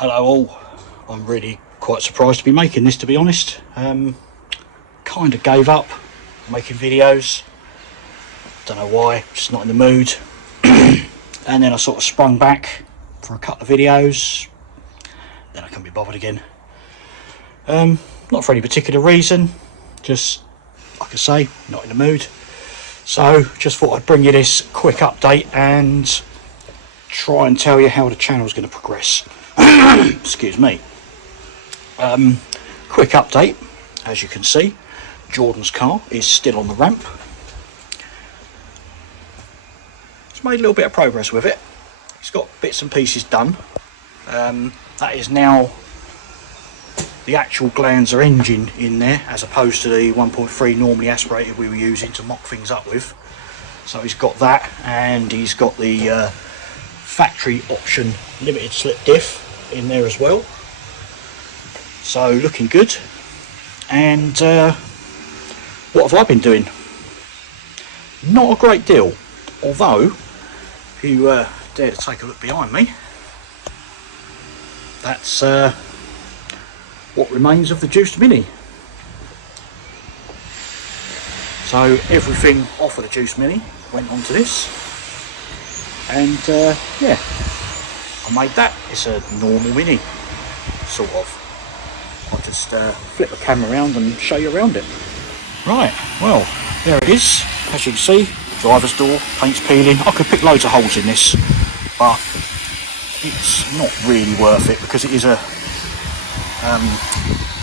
Hello all. I'm really quite surprised to be making this, to be honest. Kind of gave up making videos. Don't know why, just not in the mood. And then I sort of sprung back for a couple of videos. Then I couldn't be bothered again. Not for any particular reason, just like I say, not in the mood. So just thought I'd bring you this quick update and try and tell you how the channel's going to progress. Excuse me. Quick update. As you can see, Jordan's car is still on the ramp. It's made a little bit of progress with it. It's got bits and pieces done. That is now the actual Glanzer engine in there, as opposed to the 1.3 normally aspirated we were using to mock things up with. So he's got that, and he's got the factory option limited slip diff in there as well. So looking good. And what have I been doing? Not a great deal, although if you dare to take a look behind me, that's what remains of the Juiced Mini. So everything off of the Juiced Mini went onto this, and yeah, I made that. It's a normal Mini, sort of. I'll just flip the camera around and show you around it. Right, well, there it is. As you can see, driver's door, paint's peeling. I could pick loads of holes in this, but it's not really worth it because it is a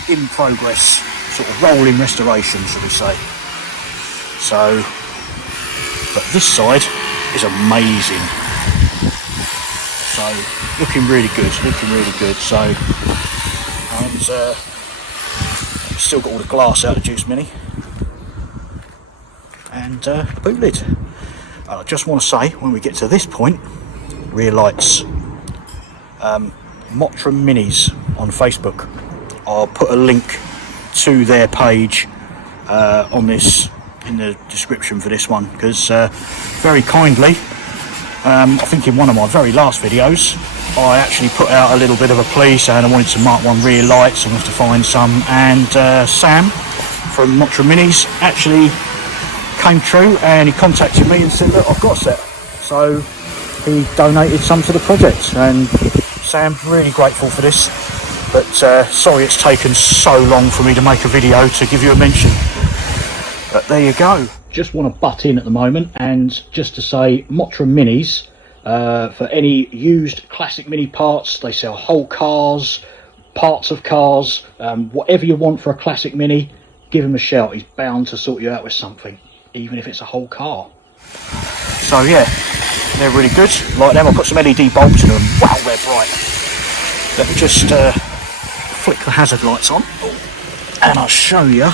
in progress sort of rolling restoration, shall we say. So, but this side is amazing. So looking really good, So, and still got all the glass out of the Juiced Mini, and the boot lid. And I just want to say, when we get to this point, rear lights, Mottram Minis on Facebook. I'll put a link to their page on this in the description for this one, because very kindly, I think in one of my very last videos, I actually put out a little bit of a plea saying I wanted to mark one rear lights, I wanted to find some, and Sam from Mottram Minis actually came true and he contacted me and said, look, I've got a set. So he donated some to the project, and Sam, really grateful for this, but sorry it's taken so long for me to make a video to give you a mention. But there you go. Just want to butt in at the moment and just to say, Mottram Minis, for any used classic Mini parts, they sell whole cars, parts of cars, whatever you want for a classic Mini, give him a shout. He's bound to sort you out with something, even if it's a whole car. So yeah, they're really good. Like them, I'll put some LED bulbs in them. Wow, they're bright. Let me just flick the hazard lights on and I'll show you.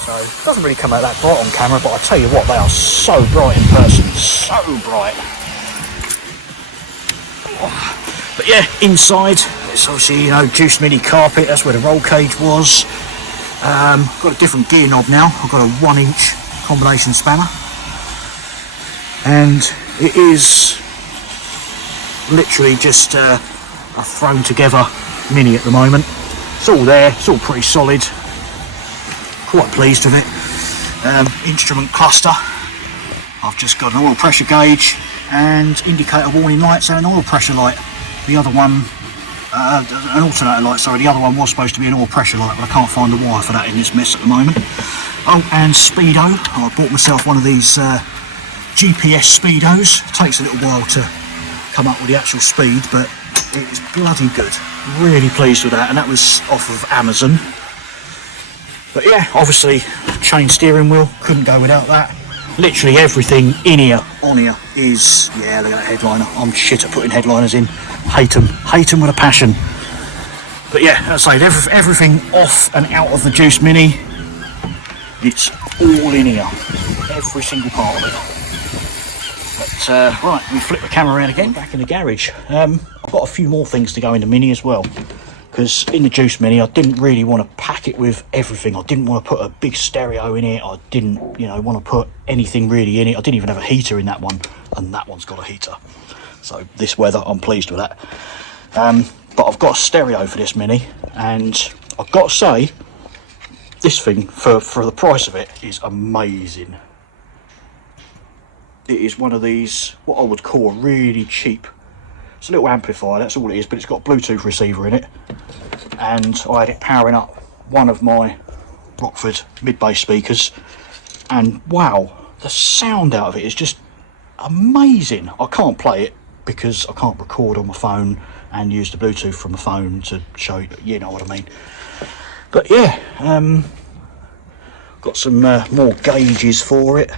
So it doesn't really come out that bright on camera, but I tell you what, they are so bright in person, so bright. But yeah, inside it's obviously, you know, Juiced Mini carpet. That's where the roll cage was. Got a different gear knob now. I've got a 1-inch combination spanner, and it is literally just a thrown together Mini at the moment. It's all there, it's all pretty solid, quite pleased with it. Instrument cluster, I've just got an oil pressure gauge and indicator warning lights and an oil pressure light. The other one, an alternator light, sorry, the other one was supposed to be an oil pressure light, but I can't find the wire for that in this mess at the moment. Oh, and speedo, I bought myself one of these GPS speedos. It takes a little while to come up with the actual speed, but it is bloody good. Really pleased with that, and that was off of Amazon. But yeah, obviously chain steering wheel, couldn't go without that. Literally everything in here, on here, is, yeah, look at that headliner. I'm shit at putting headliners in. Hate them with a passion. But yeah, as I say, everything off and out of the Juiced Mini, it's all in here, every single part of it. But right, we flip the camera around again, back in the garage. I've got a few more things to go in the Mini as well, because in the Juice Mini I didn't really want to pack it with everything. I didn't want to put a big stereo in it. I didn't, you know, want to put anything really in it. I didn't even have a heater in that one, and that one's got a heater. So this weather, I'm pleased with that. But I've got a stereo for this Mini, and I've got to say, this thing, for the price of it, is amazing. It is one of these, what I would call a really cheap, it's a little amplifier, that's all it is, but it's got a Bluetooth receiver in it, and I had it powering up one of my Rockford mid-bass speakers, and wow, the sound out of it is just amazing. I can't play it because I can't record on my phone and use the Bluetooth from the phone to show you, you know what I mean. But yeah, got some more gauges for it.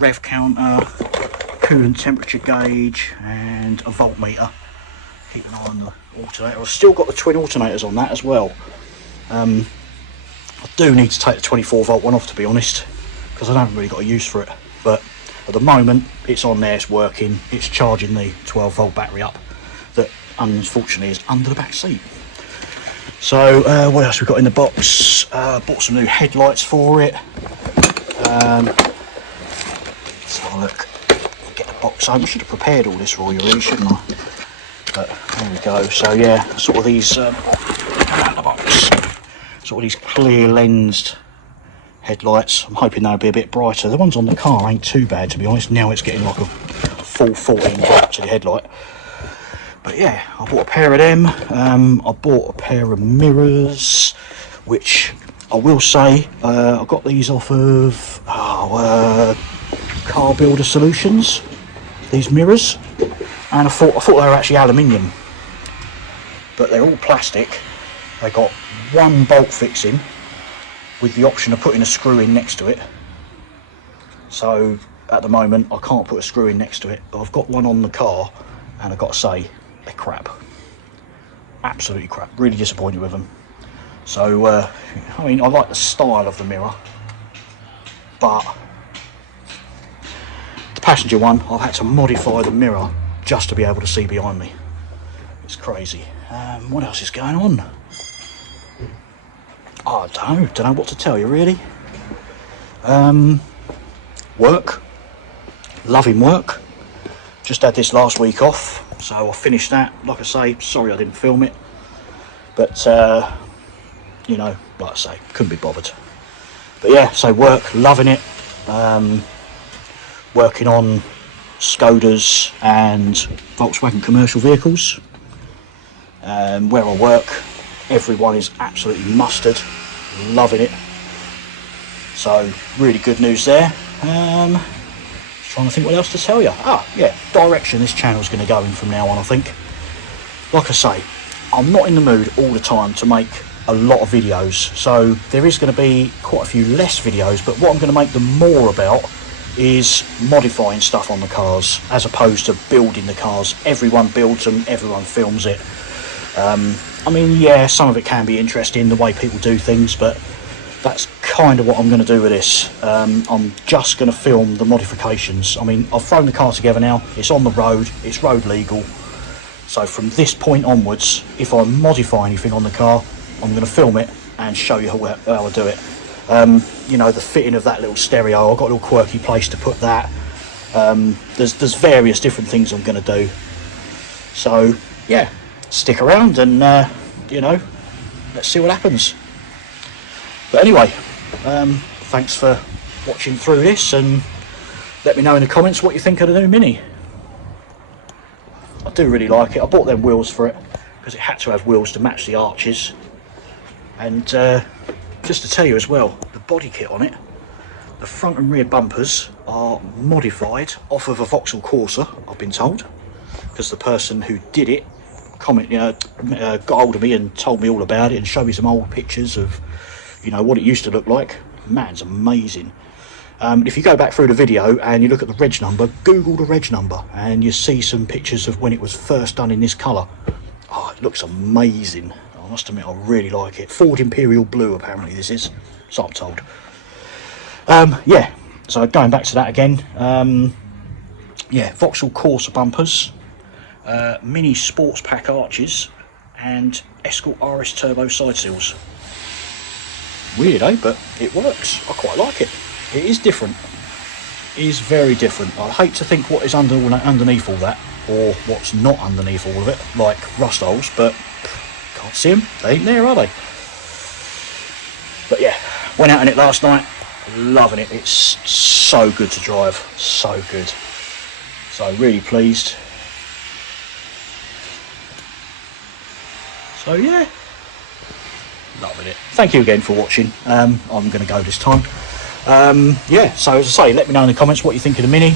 Rev counter, coolant temperature gauge, and a voltmeter. Keep an eye on the alternator. I've still got the twin alternators on that as well. I do need to take the 24 volt one off, to be honest, because I haven't really got a use for it. But at the moment, it's on there, it's working, it's charging the 12 volt battery up that unfortunately is under the back seat. So what else we got in the box? Bought some new headlights for it. Let's have a look. Get the box open. I should have prepared all this for you really, shouldn't I? But there we go. So yeah, sort of these out of the box. Sort of these clear lensed headlights. I'm hoping they'll be a bit brighter. The ones on the car ain't too bad, to be honest. Now it's getting like a full 14 volt to the headlight. But yeah, I bought a pair of them. I bought a pair of mirrors, which I will say I got these off of Car Builder Solutions. These mirrors, and I thought they were actually aluminium, but they're all plastic. They got one bolt fixing with the option of putting a screw in next to it. So at the moment I can't put a screw in next to it. I've got one on the car, and I've got to say, they're crap. Absolutely crap. Really disappointed with them. So, I mean, I like the style of the mirror, but the passenger one, I've had to modify the mirror just to be able to see behind me. It's crazy. What else is going on? Oh, I don't know what to tell you, really. Work. Loving work. Just had this last week off, so I finished that. Like I say, sorry I didn't film it, but you know, like I say, couldn't be bothered. But yeah, so work, loving it. Working on Skodas and Volkswagen commercial vehicles. Where I work, everyone is absolutely mustard, loving it. So really good news there. Trying to think what else to tell you. Yeah, direction this channel's going to go in from now on, I think. Like I say, I'm not in the mood all the time to make a lot of videos, so there is going to be quite a few less videos, but what I'm going to make them more about is modifying stuff on the cars as opposed to building the cars. Everyone builds them, everyone films it. I mean, yeah, some of it can be interesting, the way people do things, but that's kind of what I'm going to do with this. I'm just going to film the modifications. I mean, I've thrown the car together now, it's on the road, it's road legal. So from this point onwards, if I modify anything on the car, I'm going to film it and show you how I do it. You know, the fitting of that little stereo, I've got a little quirky place to put that. There's various different things I'm going to do. So yeah, stick around and you know, let's see what happens. But anyway, thanks for watching through this, and let me know in the comments what you think of the new Mini. I do really like it. I bought them wheels for it because it had to have wheels to match the arches. And just to tell you as well, the body kit on it, the front and rear bumpers are modified off of a Vauxhall Corsa, I've been told, because the person who did it got hold of me and told me all about it and showed me some old pictures of, you know, what it used to look like. Man, it's amazing. If you go back through the video and you look at the reg number, Google the reg number, and you see some pictures of when it was first done in this colour. Oh, it looks amazing. I must admit, I really like it. Ford Imperial Blue, apparently this is, so I'm told. Yeah, so going back to that again. Yeah, Vauxhall Corsa bumpers, Mini Sports Pack arches, and Escort RS Turbo side seals. Weird, eh? But it works. I quite like it. It is different. It is very different. I hate to think what is underneath all that, or what's not underneath all of it, like rust holes, but can't see them. They ain't there, are they? But yeah, went out in it last night. Loving it. It's so good to drive. So good. So really pleased. So yeah, loving it. Thank you again for watching. I'm going to go this time. Yeah, so as I say, let me know in the comments what you think of the Mini,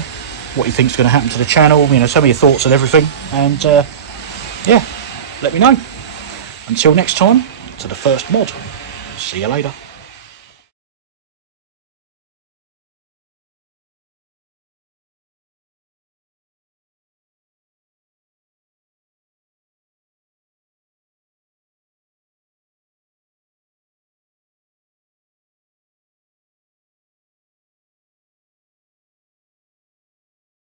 what you think is going to happen to the channel, you know, tell me your thoughts and everything, and yeah, let me know. Until next time, to the first mod. See you later.